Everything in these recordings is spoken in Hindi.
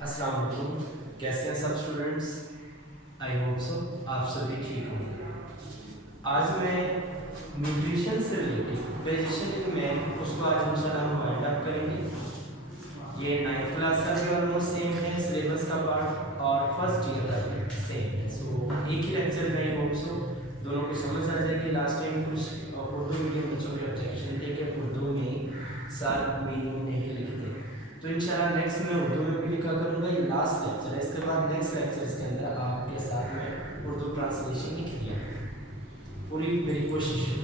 अस्सलाम वालेकुम। कैसे हैं सब स्टूडेंट्स? आई होप सो आप सभी ठीक होंगे। आज मैं न्यूट्रिशन से रिलेटेड डाइजेशन में उसको आज इंशाल्लाह हम वाइंड अप करेंगे। ये 9th क्लास का भी ऑलमोस्ट सेम है सिलेबस का पार्ट और फर्स्ट ईयर का भी सेम है। सो एक ही लेक्चर में आई होप सो दोनों को समझ आ जाएगी। लास्ट टाइम कुछ उर्दू मीडियम बच्चों के ऑब्जेक्शन थे कि उर्दू में सार मीनिंग नहीं लिखते, तो इंशाल्लाह नेक्स्ट में उर्दू में भी लिखा करूँगा। ये लास्ट लेक्चर है, इसके बाद नेक्स्ट लेक्चर के अंदर आपके साथ में उर्दू ट्रांसलेशन लिख दिया, पूरी मेरी कोशिश है।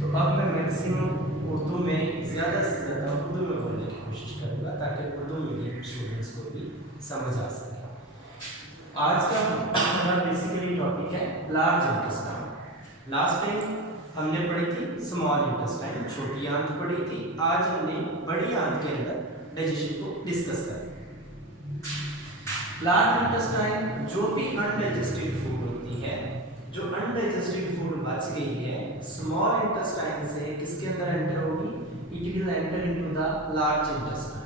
तो अब मैं मैक्सिमम उर्दू में ज़्यादा से ज़्यादा उर्दू में बोलने की कोशिश करूँगा ताकि उर्दू मीडियम स्टूडेंट्स को भी समझ आ सके। आज का हमारा बेसिकली टॉपिक है लार्ज इंटेस्टाइन। लास्ट टाइम हमने पढ़ी थी स्मॉल इंटेस्टाइन, छोटी आंत पढ़ी थी। आज हमने बड़ी आंत के अंदर डाइजेशन को डिस्कस करें। लार्ज इंटेस्टाइन जो भी अनडाइजेस्टेड फूड होती है, जो अनडाइजेस्टेड फूड बच गई है, स्मॉल इंटेस्टाइन से किसके अंदर एंटर होगी? It will enter into the large intestine.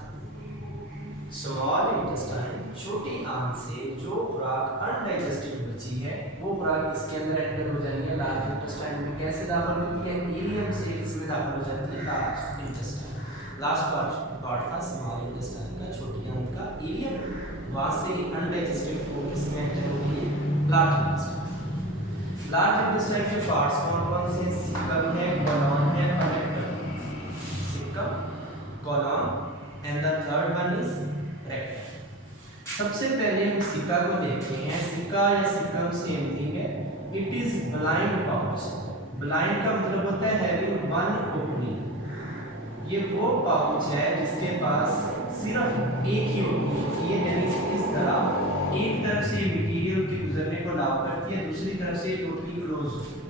Small intestine छोटी आंत से जो खुराक अनडाइजेस्टेड बची है वो खुराक इसके अंदर एंटर हो जाएगी लार्ज इंटेस्टाइन में। कैसे दाखिल होती है? इलियम से इसमें दाखिल हो जाती है लार्ज इंटेस्टाइन। लास्ट पार्ट था स्मॉल इंटेस्टाइन का, छोटी आंत का, इलियम, वहां से अनडाइजेस्टेड फूड इसमें एंटर होगी लार्ज इंटेस्टाइन। लार्ज इंटेस्टाइन के पार्ट्स कौन-कौन से? सिक्कम है, कोलन है और rectum. Caecum, colon and the third one is rectum. सबसे पहले हम सिक्का को देखते हैं। सिक्का या सिक्कम सेम थिंग है। It is blind pouch. Blind का मतलब होता है हैविंग वन ओपनिंग। ये वो पाउच है जिसके पास सिर्फ एक ही ओपनिंग होती है, यानी इस तरह एक तरफ से मटेरियल के गुजरने को अलाउ करती है, दूसरी तरफ से टोटली क्लोज होती है।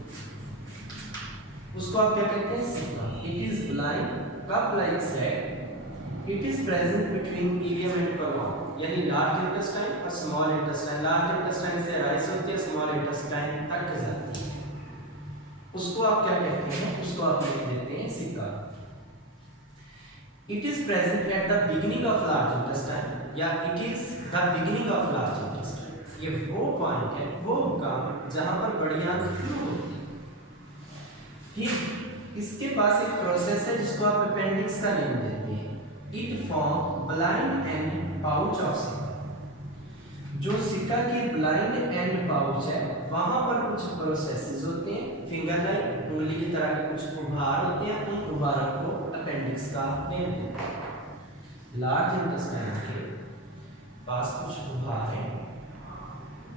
उसको आप क्या कहते हैं? सिक्का। It is blind, cup like set. It is present between ileum and colon, यानी लार्ज इंटेस्टाइन और स्मॉल इंटेस्टाइन। लार्ज इंटेस्टाइन से राइज होती है, स्मॉल इंटेस्टाइन तक जाती है। उसको आप क्या कहते हैं? उसको आप लिख देते हैं सिक्का। It is present at the beginning of large intestine, या it is the beginning of large intestine. ये वो पॉइंट है, वो मुकाम जहां पर बड़ी आंत शुरू होती है। फिर इसके पास एक प्रोसेस है जिसको आप अपेंडिक्स का नेम देते हैं। It form blind and pouch of सिक्का। जो सिक्का की ब्लाइंड एंड पाउच है वहां पर कुछ प्रोसेसेस होते हैं, फिंगर लाइक उंगली की तरह के कुछ उभार होते हैं। उन उभारों को अपेंडिक्स का नेम देते हैं। लार्ज इंटेस्टाइन के पास कुछ उभार हैं,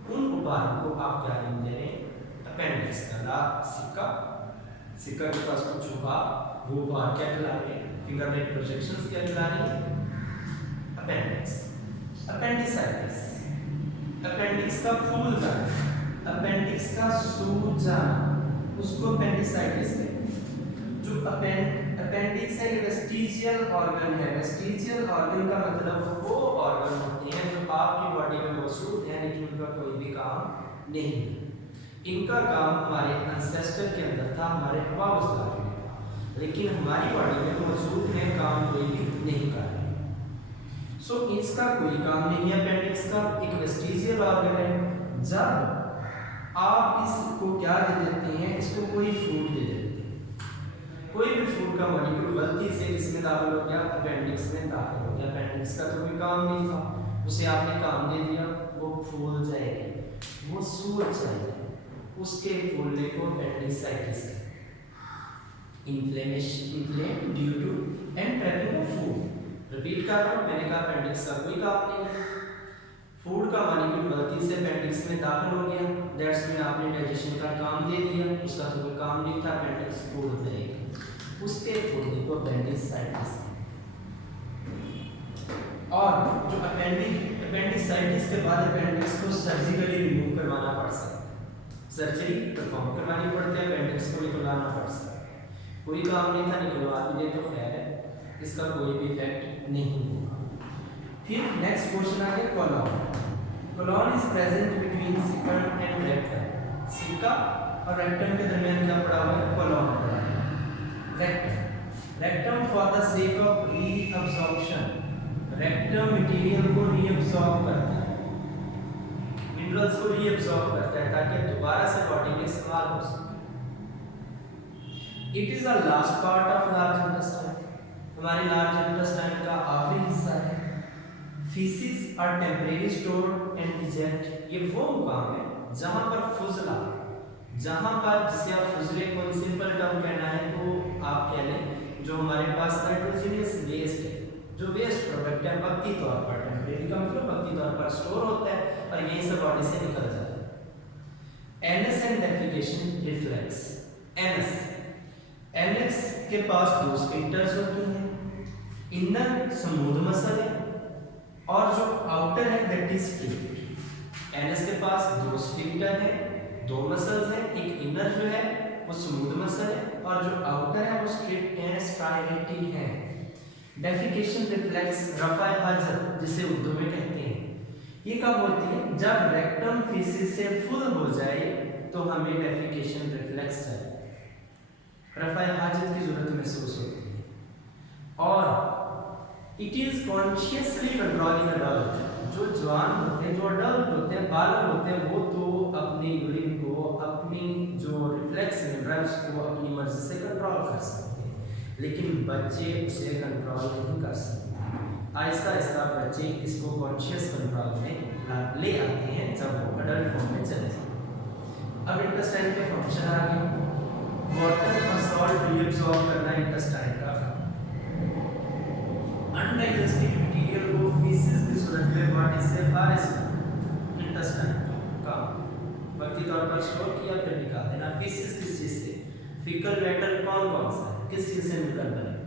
उन उभारों को आप क्या नेम दे रहे हैं? अपेंडिक्स का। सिक्का, सिक्का के पास कुछ उभार, वो उभार क्या कहला रहे हैं? फिंगर लाइक प्रोजेक्शंस क्या कहला रहे हैं? अपेंडिक्स। अपेंडिसाइटिस, अपेंडिक्स का फूल जाना, अपेंडिक्स का सूज जाना, उसको अपेंडिसाइटिस कहते हैं। जो अपेंडिक्स है ये वेस्टिजियल ऑर्गन है। वेस्टिजियल ऑर्गन का मतलब वो ऑर्गन होते हैं जो आपकी बॉडी में मौजूद हैं लेकिन उनका कोई भी काम नहीं है। इनका काम हमारे एंसेस्टर के अंदर था, हमारे आबाओ में था, लेकिन हमारी बॉडी में मौजूद है, काम कोई भी नहीं कर रहे। सो इसका कोई काम नहीं है। अपेंडिक्स का एक वेस्टिजियल ऑर्गन है। जब आप इसको क्या दे देते हैं? इसको कोई फूड दे देते हैं, कोई भी फूड का मॉलिक्यूल गलती से इसमें दाखिल हो गया, अपेंडिक्स में दाखिल हो गया। अपेंडिक्स का तो कोई काम नहीं था, उसे आपने काम दे दिया, वो फूल जाएगी, वो सूज जाएगी, उसके फूलने को अपेंडिसाइटिस कहते हैं। Inflammation, inflame due to entrapping of food. Repeat कर रहा हूं, मैंने कहा अपेंडिक्स का कोई काम नहीं है। फूड का मॉलिक्यूल गलती से अपेंडिक्स में दाखिल हो गया, दैट्स मीन आपने डाइजेशन का काम दे दिया, उसका तो कोई काम नहीं था, अपेंडिक्स फूल जाएगा, उसके फूलने को अपेंडिसाइटिस। और जो अपेंडिसाइटिस के बाद अपेंडिक्स को सर्जिकली रिमूव करवाना पड़ सकता है, सर्जरी परफॉर्म करवानी पड़ती है, अपेंडिक्स को निकलवाना पड़ सकता है। कोई काम नहीं था, निकलवा भी दे तो खैर है, इसका कोई भी इफेक्ट नहीं होगा। फिर नेक्स्ट क्वेश्चन आ गया colon. Colon is present between caecum and rectum. सिक्का और रेक्टम के दरमियान क्या पड़ा हुआ है? कोलन पड़ा है। Rectum, rectum for the sake of reabsorption rectum material को रीअब्सॉर्ब करता है, मिनरल्स को रीअब्सॉर्ब करता है ताकि दोबारा से बॉडी में इस्तेमाल हो सके। It is the last part of large intestine, हमारे लार्ज इंटेस्टाइन का आखिरी हिस्सा है। फीसिस और टेम्परेरी स्टोर एंड डिजेक्ट, ये वो मुकाम है जहां पर फुजला, जहां पर जिसे आप फुजले को सिंपल टर्म कहना है तो आप कह लें जो हमारे पास नाइट्रोजनियस वेस्ट है, जो वेस्ट प्रोडक्ट है वक्ती तौर पर, टेम्परेरी का मतलब वक्ती तौर पर स्टोर होता है और यहीं से बॉडी से निकल जाता है। NS and defecation reflex, NS, NS के पास दो स्फिंक्टर्स होते हैं, इनर स्मूथ मसल है और जो आउटर है दैट इज स्ट्रेट। एनएस के पास दो स्फिंक्टर है, दो मसल्स हैं, एक इनर जो है वो स्मूथ मसल है और जो आउटर है वो स्ट्रेट है, स्ट्राइएटेड है। डेफिकेशन रिफ्लेक्स, रफ़ा हजर जिसे उर्दू में कहते हैं, ये कब होती है? जब रेक्टम फीसिस से फुल हो जाए तो हमें डेफिकेशन रिफ्लेक्स है, रफ़ा हाजत की जरूरत महसूस होती है। और it is consciously controlling adult, जो जवान होते हैं, जो अडल्ट होते हैं, बालग होते हैं, वो तो अपनी यूरिन को, अपनी जो रिफ्लेक्स है ड्रग्स को अपनी मर्जी से कंट्रोल कर सकते हैं, लेकिन बच्चे उसे कंट्रोल नहीं कर सकते। आहिस्ता आहिस्ता बच्चे इसको कॉन्शियस कंट्रोल में ले आते हैं जब वो अडल्ट फॉर्म में चले जाते हैं। अब इंटेस्टाइन के फंक्शन आ गए, वाटर और सॉल्ट रीअब्सॉर्ब करना इंटेस्टाइन का काम, अनडाइजेस्टेड मटेरियल को फीसिस की सूरत में बॉडी से खारिज करना इंटेस्टाइन का वक्ती तौर पर स्टोर किया फिर निकाल देना। फीसिस किस चीज से, फीकल मैटर कौन कौन सा है, किस चीज से निकल रहा है?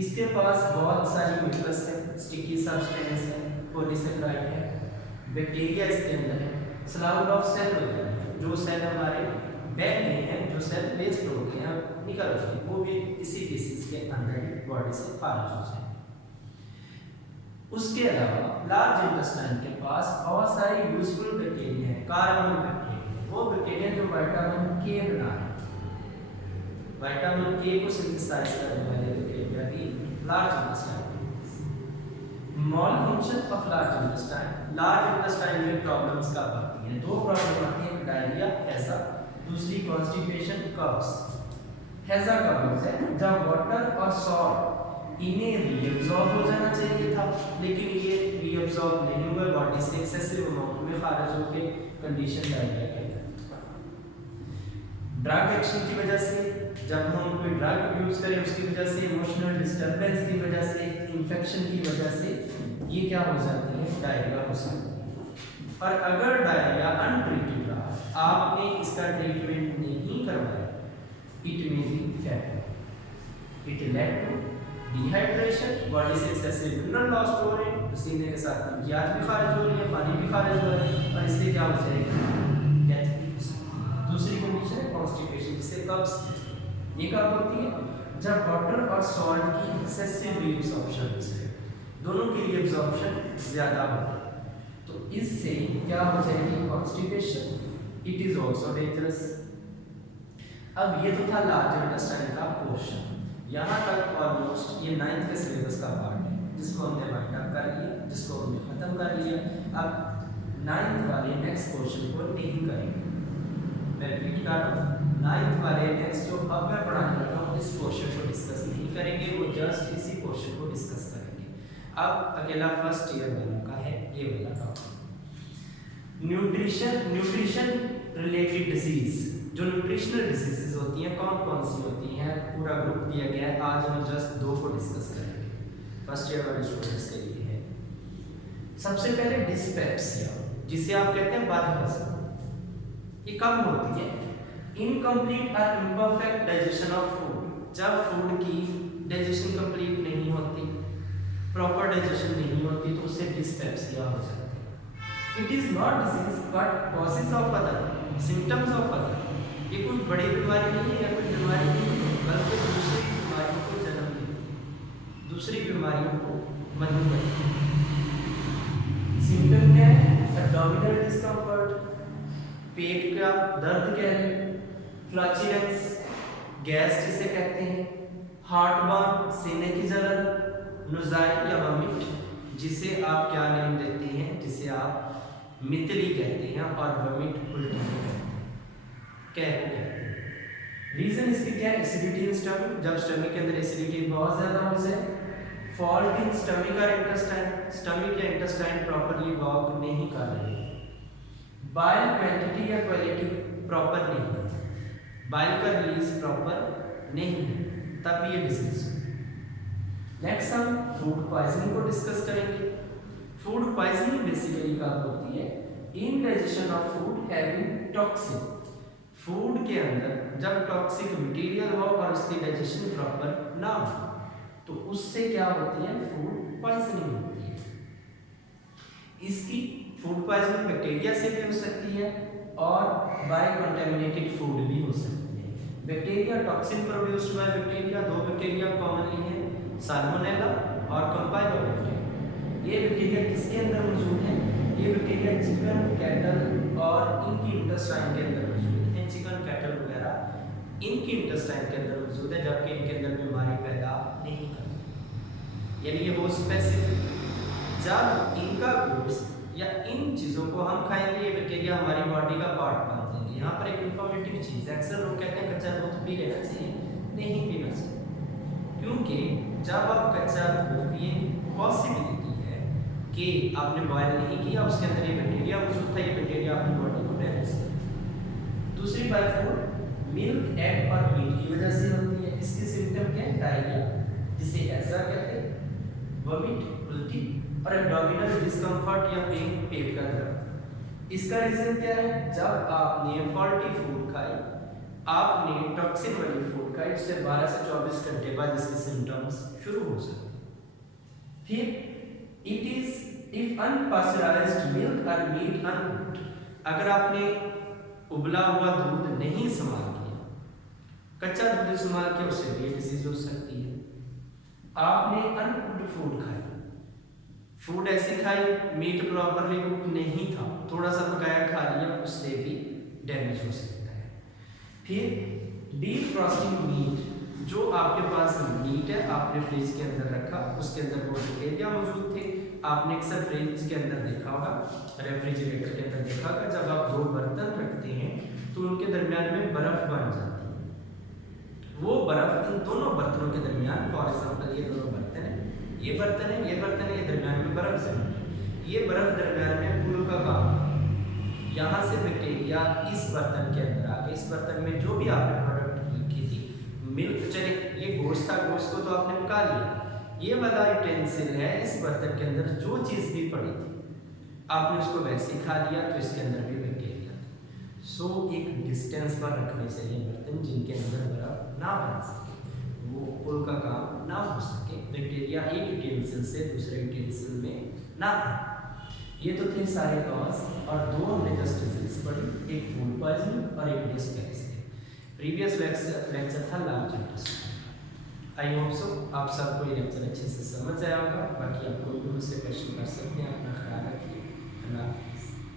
इसके पास बहुत सारी म्यूकस है, स्टिकी सब्सटेंस है, पॉलीसेकेराइड है, बैक्टीरिया इसके अंदर है, स्लाउड ऑफ सेल होता है, जो सेल हमारे बैग में है, जो सेल वेस्ट होते हैं निकल रहे हैं, वो भी इसी फीसिस के अंदर बॉडी से खारिज हो जाए। उसके अलावा लार्ज इंटेस्टाइन के पास बहुत सारी यूजफुल बैक्टीरिया है, कार्बन बैक्टीरिया, वो बैक्टीरिया जो विटामिन के बना रहे हैं, विटामिन के को सिंथेसाइज करने वाले बैक्टीरिया भी large intestine. Mall function of large intestine, large intestine में प्रॉब्लम्स कब आती हैं? दो प्रॉब्लम आती है, डायरिया, हैजा, दूसरी कॉन्स्टिपेशन, कब्ज। हैजा कब होता है? जब वाटर और सॉल्ट इन्हें रीअब्सॉर्ब हो जाना चाहिए था, लेकिन ये रीअब्सॉर्ब नहीं हुए, बॉडी से एक्सेसिव अमाउंट में खारिज होकर कंडीशन डायरिया के ड्रग एक्शन की वजह से, जब हम कोई ड्रग यूज करें उसकी वजह से, इमोशनल डिस्टर्बेंस की वजह से, इन्फेक्शन की वजह से ये क्या हो जाती है? डायरिया हो सकती है। और अगर डायरिया अनट्रीटेड रहा, आपने इसका ट्रीटमेंट नहीं करवाया, it may be fatal, it led to dehydration, body से एक्सेसिव मिनरल लॉस हो रहे हैं, पसीने के साथ नमकियात भी खारिज हो रही है, पानी भी खारिज हो रहा है, और इससे क्या हो जाएगा? डेथ भी हो सकती है। दूसरी कंडीशन है कॉन्स्टिपेशन, जिसे कब्ज। ये कब होती है? जब वाटर और सॉल्ट की एक्सेसिव रीअब्सॉर्प्शन से, दोनों की रीअब्सॉर्प्शन ज्यादा होती है, तो इससे क्या हो जाएगी? Constipation. It is also dangerous. अब ये तो था लार्ज इंटेस्टाइन का पोर्शन, यहाँ तक ऑलमोस्ट ये 9th के सिलेबस का पार्ट है, जिसको हमने वाइंड अप कर लिया, जिसको हमने खत्म कर लिया। अब 9th वाले नेक्स्ट क्वेश्चन को नहीं करेंगे, मैं रिपीट कर रहा हूँ, 9th वाले नेक्स्ट जो अब मैं पढ़ाने लगा हूँ इस क्वेश्चन को डिस्कस नहीं करेंगे, वो जस्ट इसी क्वेश्चन को डिस्कस करेंगे। अब अकेला फर्स्ट ईयर वालों का है ये वाला टॉपिक, न्यूट्रिशन रिलेटेड डिजीज। जो न्यूट्रिशनल डिजीजेस होती हैं कौन कौन सी होती हैं, पूरा ग्रुप दिया गया है, आज हम जस्ट 2 को डिस्कस करेंगे, फर्स्ट ईयर वाले स्टूडेंट्स के लिए है। सबसे पहले डिस्पेप्सिया, जिसे आप कहते हैं बदहजम। ये कब होती है? इनकम्प्लीट और इम्परफेक्ट डाइजेशन ऑफ फूड, जब फूड की डाइजेशन कंप्लीट नहीं होती, प्रॉपर डाइजेशन नहीं होती, तो उससे डिस्पेप्सिया हो जाती है। It is not disease but causes of other, symptoms of other. ये कोई बड़ी बीमारी नहीं है या कोई बीमारी नहीं है, बल्कि दूसरी बीमारियों को जन्म देती है, दूसरी बीमारियों को मदद करती है। सिम्टम क्या है? एब्डोमिनल डिस्कम्फर्ट, पेट का दर्द कह लें, फ्लैचुलेंस, गैस जिसे कहते हैं, हार्ट बर्न, सीने की जलन, नुज़ाइल या वमिट, जिसे आप क्या नेम देते हैं, जिसे आप मितली कहते हैं और वमिट उल्टी कहते हैं, कहते हैं। रीजन इसकी क्या है, एसिडिटी इन स्टमक, जब स्टमक के अंदर एसिडिटी बहुत ज्यादा हो जाए, फॉल्ट इन स्टमक और इंटेस्टाइन, स्टमक या इंटेस्टाइन प्रॉपर्ली वर्क नहीं कर रहे, बाइल क्वांटिटी या क्वालिटी प्रॉपर नहीं है, बाइल का रिलीज प्रॉपर नहीं है, तब ये डिजीज। नेक्स्ट हम फूड पॉइजनिंग को डिस्कस करेंगे। फूड पॉइजनिंग बेसिकली कब होती है, indigestion of food having toxin, food के अंदर जब टॉक्सिक मटेरियल हो और उसकी डाइजेशन प्रॉपर ना हो तो उससे क्या होती है, फूड पॉइजनिंग होती है। इसकी फूड पॉइजनिंग बैक्टीरिया से भी हो सकती है और बाय कंटेमिनेटेड फूड भी हो सकती है। Bacteria toxin produced by bacteria, दो बैक्टीरिया कॉमनली है, साल्मोनेला और कैम्पाइलोबैक्टीरिया। ये बैक्टीरिया किसके अंदर मौजूद है, ये बैक्टीरिया चिकन, कैटल और इनकी इंटेस्टाइन के अंदर मौजूद है। चिकन, कैटल वगैरह इनकी इंटेस्टाइन के अंदर मौजूद है, जबकि इनके अंदर बीमारी पैदा नहीं करती, यानी ये बहुत स्पेसिफिक। जब इनका गोश्त या इन चीज़ों को हम खाएंगे, ये बैक्टीरिया हमारी बॉडी का पार्ट बन जाएंगे। यहाँ पर एक इंफॉर्मेटिव चीज़ है, अक्सर लोग कहते हैं कच्चा दूध पी लेना चाहिए, नहीं पीना चाहिए, क्योंकि जब आप कच्चा दूध पिएंगे पॉसिबिलिटी है कि आपने बॉयल नहीं किया, उसके अंदर ये बैक्टीरिया मौजूद था, ये बैक्टीरिया अपनी बॉडी को डैमेज कर। दूसरी बात फूड मिल्क, एग और मीट की वजह से होती है। इसके सिम्टम क्या है, डायरिया जिसे ऐसा कहते हैं, वमिट उल्टी और एब्डोमिनल डिस्कम्फर्ट या पेन, पेट का दर्द। इसका रीजन क्या है, जब आपने फॉल्टी फूड खाई, आपने टॉक्सिन वाली फूड खाई, इससे 12 से 24 घंटे बाद इसके सिम्टम्स शुरू हो सकते हैं। फिर it is if unpasteurised milk और मीट अनकुक्ड, अगर आपने उबला हुआ दूध नहीं इस्तेमाल किया, कच्चा दूध इस्तेमाल किया, उससे भी डिजीज हो सकती है। आपने अनकुक्ड फूड खाई, फूड ऐसे खाई, मीट प्रॉपरली कुक नहीं था, थोड़ा सा पकाया खा लिया, उससे भी डैमेज हो सकता है। फिर डीप फ्रॉस्टिंग मीट, जो आपके पास मीट है, आपने फ्रिज के अंदर रखा, उसके अंदर वो बैक्टीरिया मौजूद थे, आपने अक्सर फ्रिज के अंदर देखा होगा, रेफ्रिजरेटर के अंदर देखा होगा, जब आप दो बर्तन रखते हैं तो उनके दरमियान में बर्फ बन जाती है। वो बर्फ इन दोनों बर्तनों के दरमियान, फॉर एग्जाम्पल ये दोनों बर्तन है, ये बर्तन है, ये बर्तन है, ये दरमियान में बर्फ जमी है, ये बर्फ दरमियान में पुल का काम है। यहाँ से बैक्टीरिया इस बर्तन के अंदर आ गए, इस बर्तन में जो भी आपने प्रोडक्ट लिखी थी, मिल्क, चले ये गोश्त था, गोश्त को तो आपने पका लिया, ये वाला यूटेंसिल है, इस बर्तन के अंदर जो चीज़ भी पड़ी थी आपने उसको वैसे ही खा लिया, तो इसके अंदर भी बैक्टीरिया था। सो एक डिस्टेंस पर रखने चाहिए बर्तन जिनके अंदर बर्फ ना बन सके, वो पुल का काम ना हो सके, बैक्टीरिया एक यूटेंसिल से दूसरे यूटेंसिल में ना आए। ये तो थे सारे कॉज, और दो हमने जस्ट डिजीज पढ़ी, एक फूड पॉइजनिंग और एक डिस्पेप्सिया। प्रीवियस लेक्चर था large intestine. I hope so आप सबको ये लेक्चर अच्छे से समझ आया होगा। बाकी आप कोई भी मुझसे क्वेश्चन कर सकते हैं। अपना ख्याल रखिए।